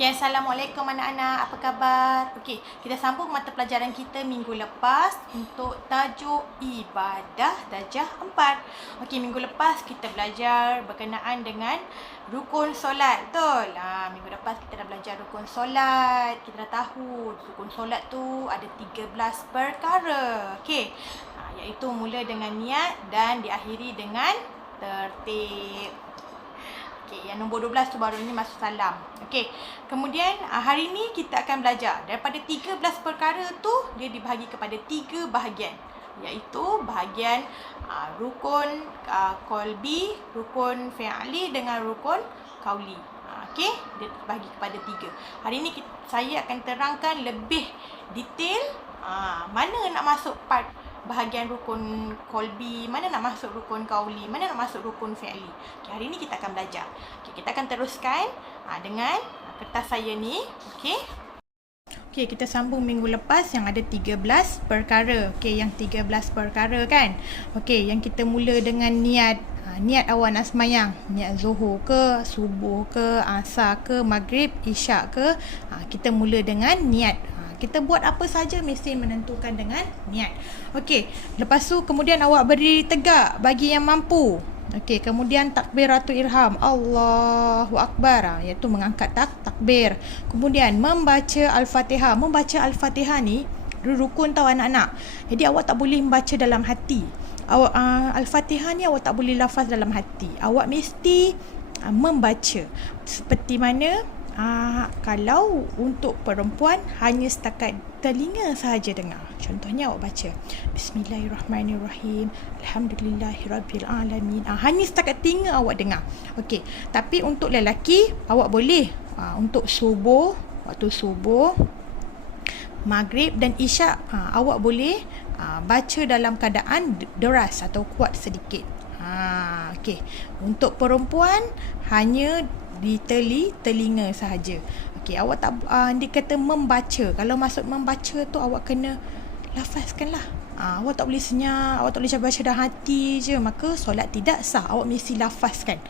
Okay, Assalamualaikum anak-anak. Apa khabar? Okey, kita sambung mata pelajaran kita minggu lepas untuk tajuk ibadah darjah 4. Okey, minggu lepas kita belajar berkenaan dengan rukun solat. Betul? Minggu lepas kita dah belajar rukun solat. Kita dah tahu rukun solat tu ada 13 perkara. Okey. Iaitu mula dengan niat dan diakhiri dengan tertib. Okay, yang nombor 12 tu baru ni masuk salam. Okey. Kemudian hari ni kita akan belajar daripada 13 perkara tu dia dibahagi kepada 3 bahagian, iaitu bahagian rukun qalbi, rukun fi'li dengan rukun qauli. Okey, dia terbahagi kepada 3. Hari ni saya akan terangkan lebih detail mana nak masuk part bahagian rukun qalbi, mana nak masuk rukun qauli, mana nak masuk rukun fi'li. Okay, hari ni kita akan belajar. Okay, kita akan teruskan dengan kertas saya ni. Okey, kita sambung minggu lepas yang ada 13 perkara. Okey, yang 13 perkara kan. Okey, yang kita mula dengan niat. Niat awak nak semayang, niat zuhur ke, subuh ke, asar ke, maghrib, isyak ke, kita mula dengan niat. Kita buat apa saja mesti menentukan dengan niat. Okey, lepas tu kemudian awak berdiri tegak bagi yang mampu. Okey, kemudian takbiratul ihram, Allahu Akbar, iaitu mengangkat takbir. Kemudian membaca Al-Fatihah. Membaca Al-Fatihah ni rukun tau anak-anak. Jadi awak tak boleh membaca dalam hati. Awak Al-Fatihah ni awak tak boleh lafaz dalam hati. Awak mesti membaca. Seperti mana kalau untuk perempuan hanya setakat telinga sahaja dengar. Contohnya awak baca Bismillahirrahmanirrahim, Alhamdulillahirabbil alamin. Hanya setakat telinga awak dengar. Okey, tapi untuk lelaki awak boleh untuk subuh, waktu subuh, maghrib dan isyak awak boleh baca dalam keadaan deras atau kuat sedikit. Okey, untuk perempuan hanya di telinga sahaja. Okey, awak tak dia kata membaca. Kalau maksud membaca tu awak kena lafazkanlah. Awak tak boleh senyap, awak tak boleh baca dalam hati je, maka solat tidak sah. Awak mesti lafazkan.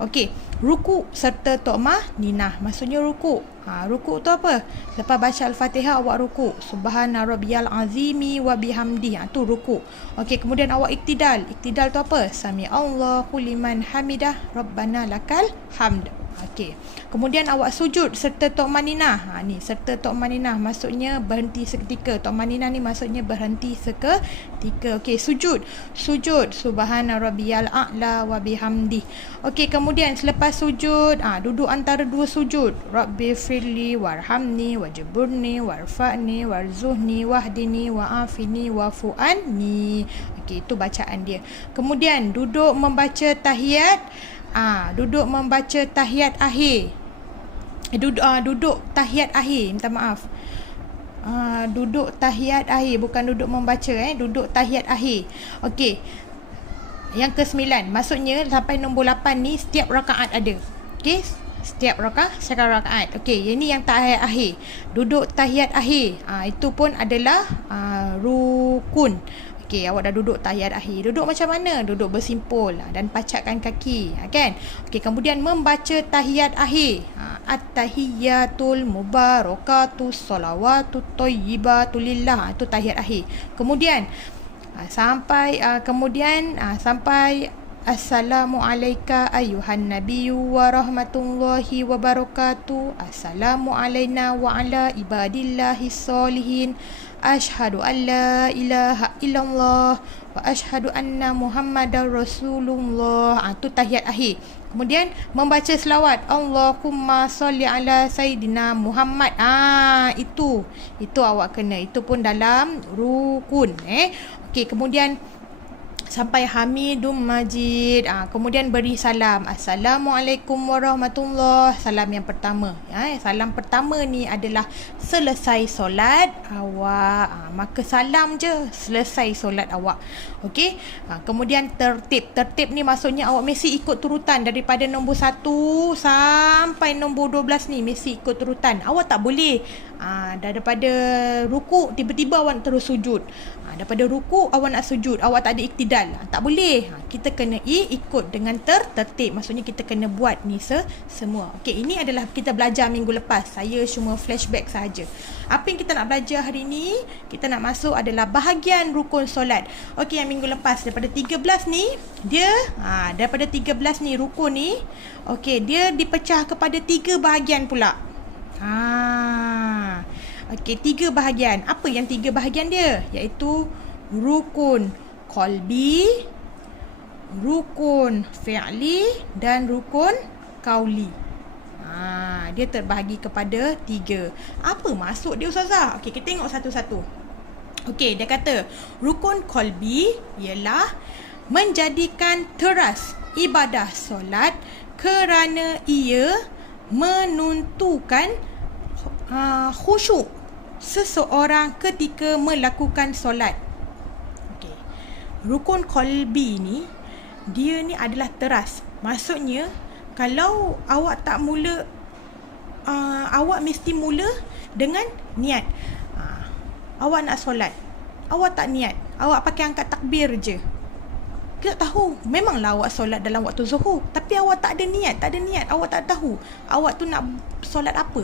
Okey, ruku serta tumakninah. Maksudnya ruku. Ruku tu apa? Lepas baca Al-Fatihah awak ruku. Subhana rabbiyal azimi wa bihamdi. Tu ruku. Okey, kemudian awak iktidal. Iktidal tu apa? Sami Allahu liman hamidah, Rabbana lakal hamd. Okey. Kemudian awak sujud serta tumakninah. Ni serta tumakninah maksudnya berhenti seketika. Tumakninah ni maksudnya berhenti seketika. Okey, sujud. Sujud subhana rabbiyal a'la wa bihamdi. Okey, kemudian selepas sujud, duduk antara dua sujud. Rabbi firli warhamni wajburni warfa'ni warzuhni wahdini wa'afini wafu'anni. Okey, itu bacaan dia. Kemudian duduk membaca tahiyat. Duduk membaca tahiyat akhir. Duduk tahiyat akhir, minta maaf. Duduk tahiyat akhir, bukan duduk membaca, duduk tahiyat akhir. Okey. Yang ke-9, maksudnya sampai nombor 8 ni setiap rakaat ada. Okey, setiap rakaat. Okey, ini yang tahiyat akhir. Duduk tahiyat akhir. Itu pun adalah rukun. Okey, awak dah duduk tahiyat akhir. Duduk macam mana? Duduk bersimpul dan pacakkan kaki, kan? Okey, kemudian membaca tahiyat akhir. At-tahiyyatul mubarakatus salawatut thayyibatul lillah. Itu tahiyat akhir. Kemudian sampai Assalamu alayka ayyuhan nabiyyu wa rahmatullahi wa barakatuh. Assalamu alayna wa ala ibadillahi sholihin. Ashhadu an la ilaha illallah wa ashhadu anna muhammadar rasulullah. Itu tahiyat akhir. Kemudian membaca selawat Allahumma salli ala Sayyidina Muhammad. Itu awak kena. Itu pun dalam rukun. Okey, kemudian sampai Hamidum Majid. Kemudian beri salam. Assalamualaikum warahmatullahi. Salam yang pertama. Salam pertama ni adalah selesai solat awak. Maka salam je selesai solat awak. Okey. Kemudian tertib. Tertib ni maksudnya awak mesti ikut turutan daripada nombor 1 sampai nombor 12 ni mesti ikut turutan. Awak tak boleh daripada ruku tiba-tiba awak terus sujud. Daripada ruku awak nak sujud, awak tak ada iktidal. sial. Tak boleh. Kita kena ikut dengan tertib. Maksudnya kita kena buat ni semua. Okey, ini adalah kita belajar minggu lepas. Saya cuma flashback sahaja. Apa yang kita nak belajar hari ni? Kita nak masuk adalah bahagian rukun solat. Okey, yang minggu lepas daripada 13 ni, dia daripada 13 ni rukun ni, okey, dia dipecah kepada 3 bahagian pula. Okey, 3 bahagian. Apa yang 3 bahagian dia? Iaitu rukun qalbi, rukun fi'li dan rukun qauli. Dia terbahagi kepada 3. Apa maksud dia, Ustazah? Okey, kita tengok satu-satu. Okey, dia kata rukun qalbi ialah menjadikan teras ibadah solat kerana ia menuntukan khusyuk seseorang ketika melakukan solat. Okey. Rukun qalbi ni, dia ni adalah teras. Maksudnya kalau awak tak mula, awak mesti mula dengan niat. Awak nak solat, awak tak niat, awak pakai angkat takbir je. Kita tahu, memanglah awak solat dalam waktu zuhur, tapi awak tak ada niat, awak tak tahu awak tu nak solat apa.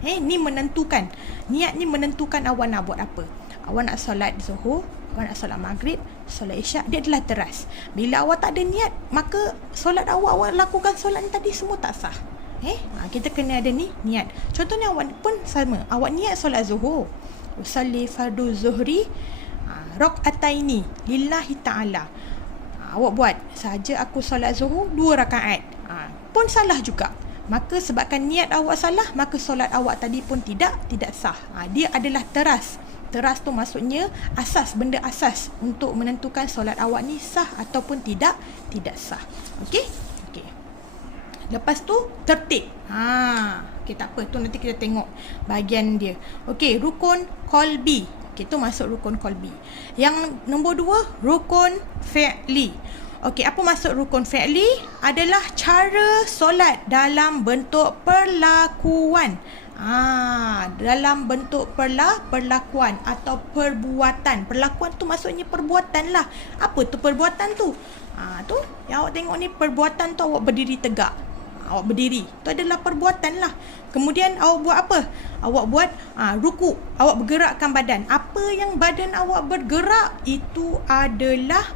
Ni menentukan. Niat ni menentukan awak nak buat apa. Awak nak solat zuhur, awak nak solat maghrib, solat isyak, dia adalah teras. Bila awak tak ada niat, maka solat awak lakukan solat ni tadi semua tak sah. Kita kena ada ni niat. Contohnya awak pun sama. Awak niat solat zuhur. Usalli fardu zuhri rak'ataini lillahi ta'ala. Awak buat saja aku solat zuhur 2 rakaat. Pun salah juga. Maka sebabkan niat awak salah, maka solat awak tadi pun tidak sah. Dia adalah teras. Teras tu maksudnya asas, benda asas untuk menentukan solat awak ni sah ataupun tidak sah. Okey? Okey. Lepas tu tertib. Okey, tak apa, tu nanti kita tengok bahagian dia. Okey, rukun qalbi. Okey, tu masuk rukun qalbi. Yang nombor 2, rukun fi'li. Okey, apa maksud rukun fi'li? Adalah cara solat dalam bentuk perlakuan. Dalam bentuk perlakuan atau perbuatan. Perlakuan tu maksudnya perbuatan lah. Apa tu perbuatan tu? Tu yang awak tengok ni, perbuatan tu awak berdiri tegak. Awak berdiri, tu adalah perbuatan lah. Kemudian awak buat apa? Awak buat ruku. Awak bergerakkan badan. Apa yang badan awak bergerak, itu adalah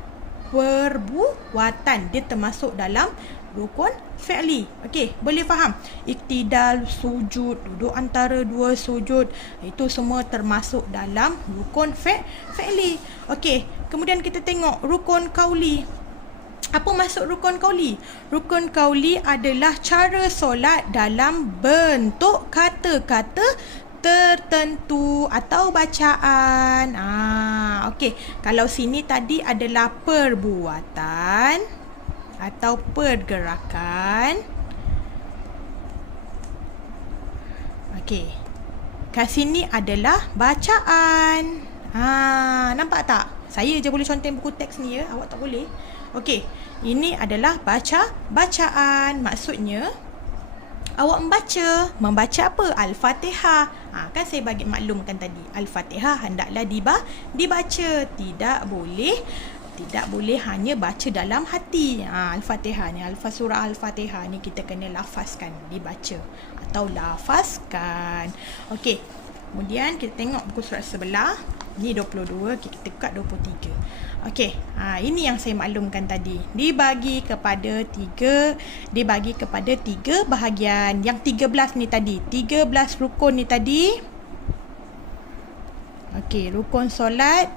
perbuatan. Dia termasuk dalam rukun fi'li. Okey, boleh faham? Iktidal, sujud, duduk antara 2 sujud, itu semua termasuk dalam rukun fi'li. Okey, kemudian kita tengok rukun qauli. Apa maksud rukun qauli? Rukun qauli adalah cara solat dalam bentuk kata-kata tertentu atau bacaan. Okey, kalau sini tadi adalah perbuatan atau pergerakan. Okey, kat sini adalah bacaan. Nampak tak? Saya je boleh contoh buku teks ni ya, awak tak boleh. Okey, ini adalah bacaan. Maksudnya awak membaca apa? Al-Fatihah. Kan saya bagi maklumkan tadi, Al-Fatihah hendaklah dibaca. Tidak boleh hanya baca dalam hati. Al-Fatihah ni, surah Al-Fatihah ni kita kena lafazkan, dibaca atau lafazkan. Okey. Kemudian kita tengok buku surat sebelah. Ni 22, kita buka 23. Okey, ini yang saya maklumkan tadi. Dibagi kepada 3 bahagian. Yang 13 ni tadi, 13 rukun ni tadi. Okey, rukun solat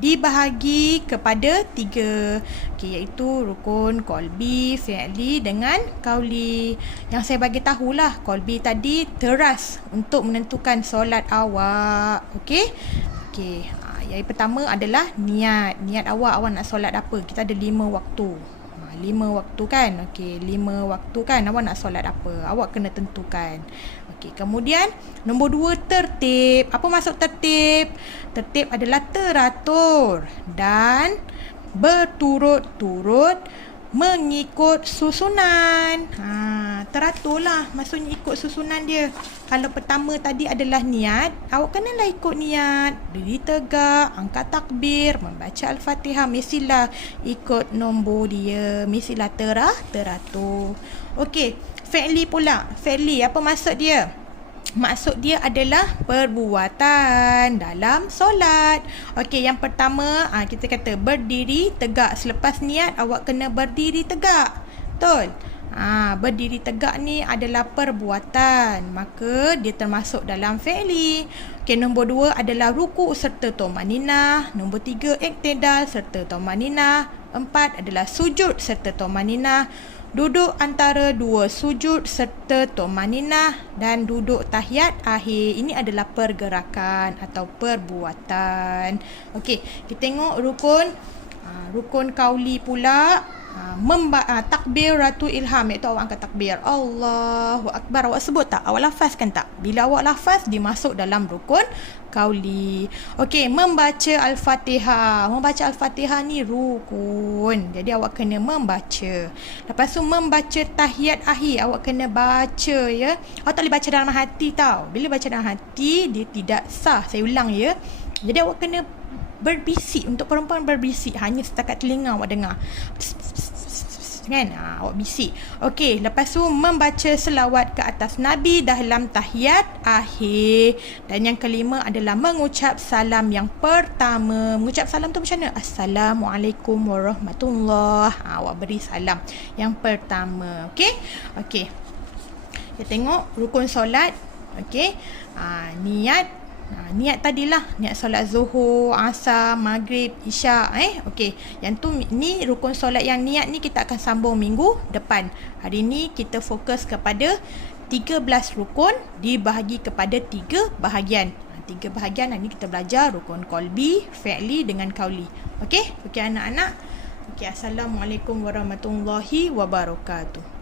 dibahagi kepada 3. Okey, iaitu rukun qalbi, fi'li dengan qauli. Yang saya bagi tahulah, qalbi tadi teras untuk menentukan solat awak. Okey. Okey, yang pertama adalah niat. Niat awak nak solat apa? Kita ada 5 waktu. 5 waktu kan? Okey, 5 waktu kan? Awak nak solat apa? Awak kena tentukan. Okey, kemudian nombor 2, tertib. Apa maksud tertib? Tertib adalah teratur dan berturut-turut mengikut susunan. Teraturlah, maksudnya ikut susunan dia. Kalau pertama tadi adalah niat, awak kenalah ikut niat. Berdiri tegak, angkat takbir, membaca Al-Fatihah. Mestilah ikut nombor dia. Mestilah teratur. Okey, fi'li pula. Fi'li, apa maksud dia? Maksud dia adalah perbuatan dalam solat. Okey, yang pertama kita kata berdiri tegak. Selepas niat awak kena berdiri tegak. Betul? Berdiri tegak ni adalah perbuatan, maka dia termasuk dalam fi'li. Okey, nombor 2 adalah ruku' serta tumaninah. Nombor 3 iktidal serta tumaninah. 4 adalah sujud serta tumaninah. Duduk antara dua sujud serta tumaninah, dan duduk tahiyat akhir. Ini adalah pergerakan atau perbuatan. Okey, kita tengok rukun kauli pula. Takbiratul ilham, iaitu awak angkat takbir Allahu Akbar. Awak sebut tak? Awak lafazkan tak? Bila awak lafaz, dimasuk dalam rukun kauli. Okey, membaca Al-Fatihah. Membaca Al-Fatihah ni rukun. Jadi awak kena membaca. Lepas tu membaca tahiyat akhir, awak kena baca ya. Awak tak boleh baca dalam hati tau. Bila baca dalam hati, dia tidak sah. Saya ulang ya. Jadi awak kena berbisik. Untuk perempuan berbisik, hanya setakat telinga awak dengar kan, awak bisik. Okey, lepas tu membaca selawat ke atas Nabi dalam tahiyat akhir. Dan yang kelima adalah mengucap salam yang pertama. Mengucap salam tu macam mana? Assalamualaikum warahmatullahi. Awak beri salam yang pertama. Okey. Kita tengok rukun solat. Okey. Niat tadilah, niat solat Zuhur, Asar, Maghrib, Isyak. Okey, yang tu ni rukun solat yang niat ni kita akan sambung minggu depan. Hari ni kita fokus kepada 13 rukun dibahagi kepada 3 bahagian. 3 bahagian hari ni kita belajar rukun qalbi, fi'li dengan kauli. Okey anak-anak. Okey, assalamualaikum warahmatullahi wabarakatuh.